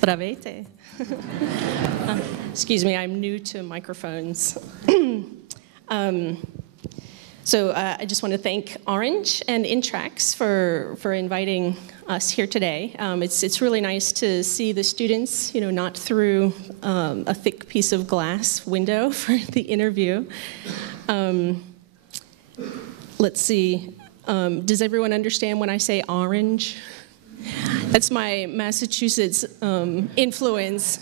Здравейте. Excuse me, I'm new to microphones. I just want to thank Orange and Intrax for inviting us here today. It's really nice to see the students, not through a thick piece of glass window for the interview. Let's see. Does everyone understand when I say orange? That's my Massachusetts influence.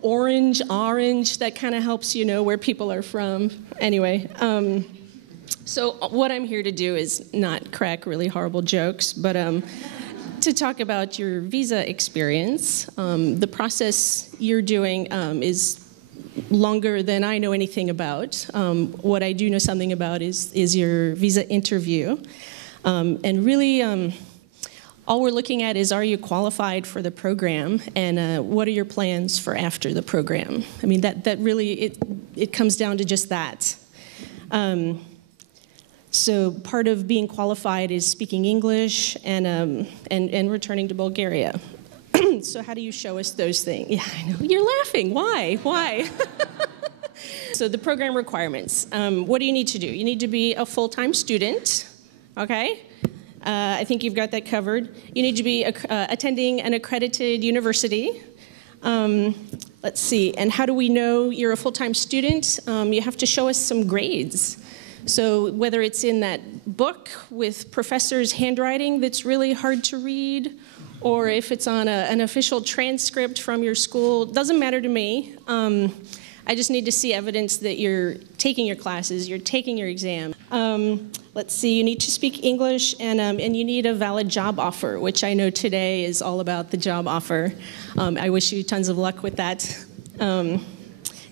Orange, that kind of helps you know where people are from. Anyway, so what I'm here to do is not crack really horrible jokes, but to talk about your visa experience. The process you're doing is longer than I know anything about. What I do know something about is your visa interview. And really, all we're looking at is, are you qualified for the program, and what are your plans for after the program? I mean, that really, it comes down to just that. So part of being qualified is speaking English and returning to Bulgaria. So how do you show us those things? Yeah, I know. You're laughing. Why? So the program requirements. What do you need to do? You need to be a full-time student. Okay, I think you've got that covered. You need to be attending an accredited university. Let's see, and how do we know you're a full-time student? You have to show us some grades. So whether it's in that book with professor's handwriting that's really hard to read, or if it's on an official transcript from your school, doesn't matter to me. I just need to see evidence that you're taking your classes, you're taking your exam. Let's see, you need to speak English, and you need a valid job offer, which I know today is all about the job offer. I wish you tons of luck with that.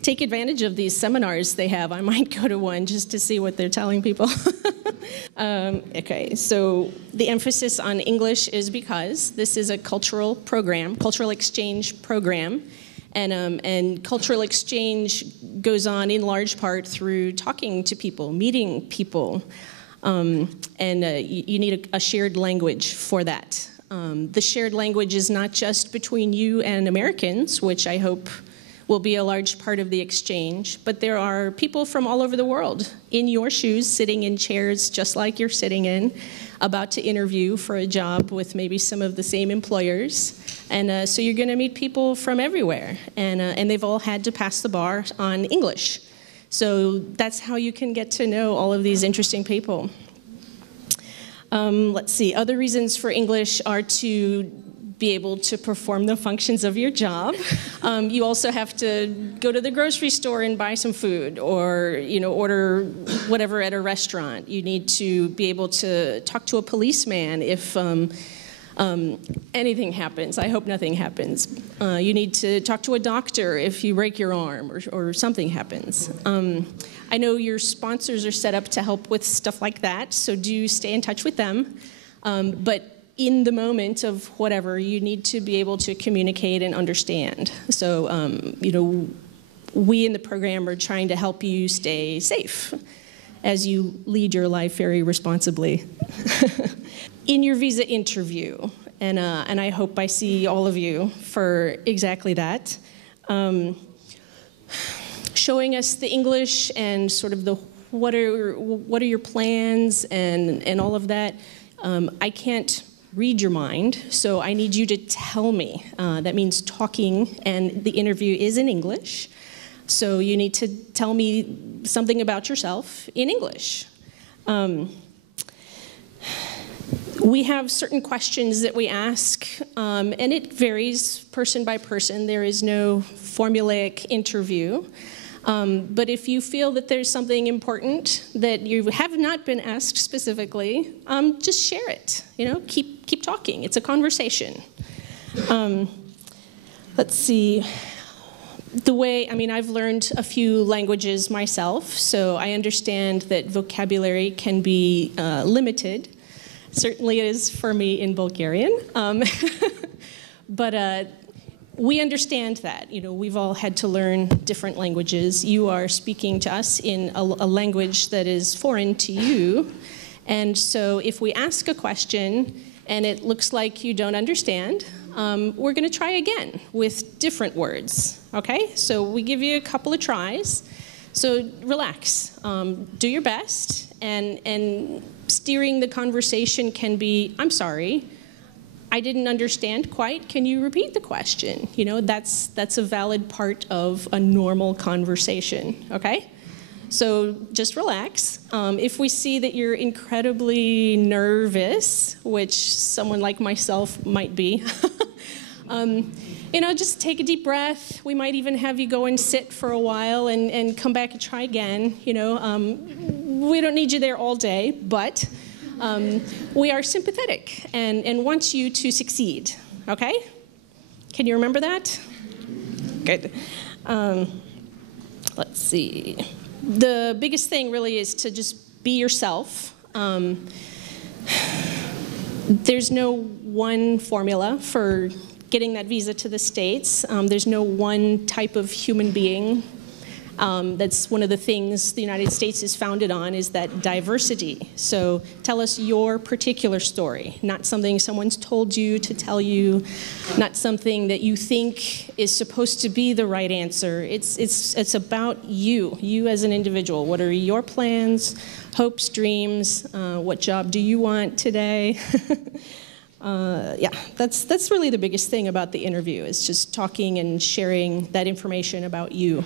Take advantage of these seminars they have. I might go to one just to see what they're telling people. Okay, so the emphasis on English is because this is a cultural program, cultural exchange program. And cultural exchange goes on in large part through talking to people, meeting people, you need a shared language for that. The shared language is not just between you and Americans, which I hope will be a large part of the exchange, but there are people from all over the world in your shoes, sitting in chairs just like you're sitting in, about to interview for a job with maybe some of the same employers. And so you're going to meet people from everywhere, and they've all had to pass the bar on English. So that's how you can get to know all of these interesting people. Let's see, other reasons for English are to be able to perform the functions of your job. You also have to go to the grocery store and buy some food, or order whatever at a restaurant. You need to be able to talk to a policeman if anything happens. I hope nothing happens. You need to talk to a doctor if you break your arm or something happens. I know your sponsors are set up to help with stuff like that, so do stay in touch with them. But in the moment of whatever, you need to be able to communicate and understand. So, we in the program are trying to help you stay safe as you lead your life very responsibly. In your visa interview, and I hope I see all of you for exactly that, showing us the English and sort of the what are your plans and all of that. I can't read your mind, so I need you to tell me. That means talking, and the interview is in English. So you need to tell me something about yourself in English. We have certain questions that we ask, and it varies person by person. There is no formulaic interview. But if you feel that there's something important that you have not been asked specifically, just share it. Keep talking. It's a conversation. Let's see. I've learned a few languages myself, so I understand that vocabulary can be limited. Certainly it is for me in Bulgarian. But we understand that. We've all had to learn different languages. You are speaking to us in a language that is foreign to you. And so if we ask a question and it looks like you don't understand, we're going to try again with different words, okay? So we give you a couple of tries. So relax, do your best, and steering the conversation can be, I'm sorry, I didn't understand quite, can you repeat the question? You know, that's a valid part of a normal conversation, okay? So just relax. If we see that you're incredibly nervous, which someone like myself might be, you know, just take a deep breath. We might even have you go and sit for a while and come back and try again. You know, we don't need you there all day, but we are sympathetic and want you to succeed, okay? Can you remember that? Good. Let's see. The biggest thing really is to just be yourself. There's no one formula for getting that visa to the States. There's no one type of human being. That's one of the things the United States is founded on, is that diversity. So tell us your particular story, not something someone's told you to tell you, not something that you think is supposed to be the right answer. It's about you as an individual. What are your plans, hopes, dreams? What job do you want today? Yeah, that's really the biggest thing about the interview, is just talking and sharing that information about you.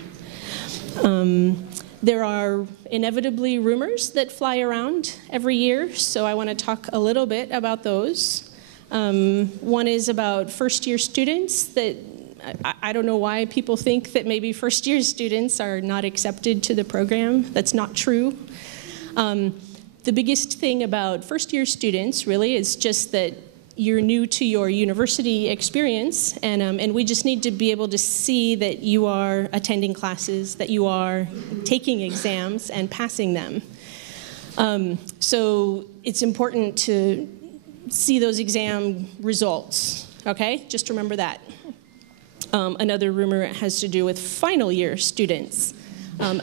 There are inevitably rumors that fly around every year, so I want to talk a little bit about those. One is about first-year students. That I don't know why people think that maybe first-year students are not accepted to the program. That's not true. The biggest thing about first-year students really is just that you're new to your university experience, and we just need to be able to see that you are attending classes, that you are taking exams and passing them. So it's important to see those exam results, okay? Just remember that. Another rumor has to do with final year students.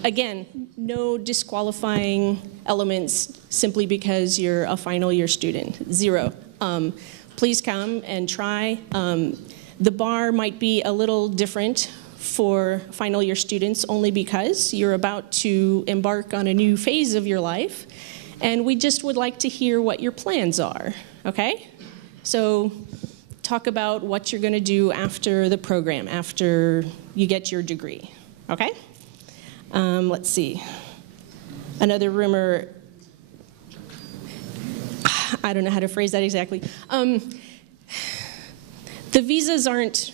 Again, no disqualifying elements simply because you're a final year student, zero. Please come and try. The bar might be a little different for final year students only because you're about to embark on a new phase of your life, and we just would like to hear what your plans are, okay? So talk about what you're going to do after the program, after you get your degree, okay? Let's see. Another rumor, I don't know how to phrase that exactly. The visas aren't,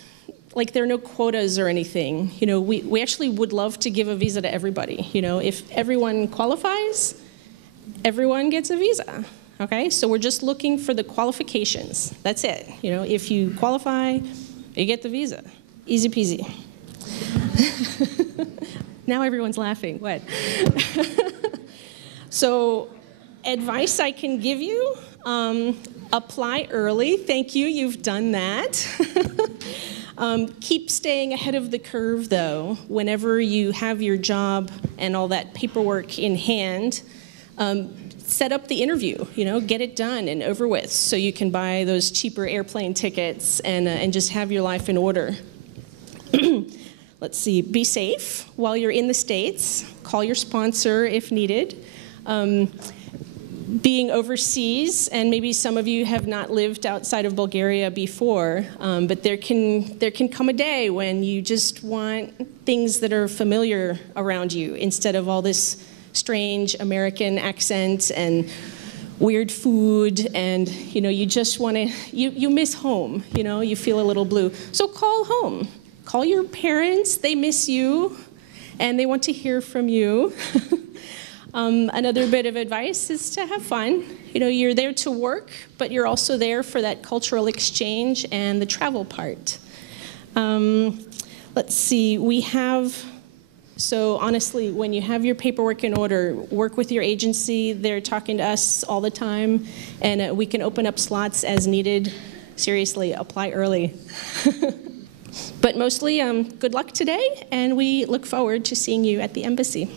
like, there are no quotas or anything. You know, we actually would love to give a visa to everybody. You know, if everyone qualifies, everyone gets a visa, okay? So we're just looking for the qualifications. That's it. You know, if you qualify, you get the visa. Easy peasy. Now everyone's laughing. What? So, advice I can give you, apply early. Thank you, you've done that. Keep staying ahead of the curve, though. Whenever you have your job and all that paperwork in hand, set up the interview, you know, get it done and over with so you can buy those cheaper airplane tickets and just have your life in order. Let's see, be safe while you're in the States. Call your sponsor if needed. Being overseas, and maybe some of you have not lived outside of Bulgaria before, but there can come a day when you just want things that are familiar around you instead of all this strange American accent and weird food, and you know, you just want to, you miss home, you know, you feel a little blue. So call home. Call your parents, they miss you, and they want to hear from you. Another bit of advice is to have fun. You know, you're there to work, but you're also there for that cultural exchange and the travel part. Let's see, so honestly, when you have your paperwork in order, work with your agency. They're talking to us all the time, and we can open up slots as needed. Seriously, apply early. But mostly, good luck today, and we look forward to seeing you at the embassy.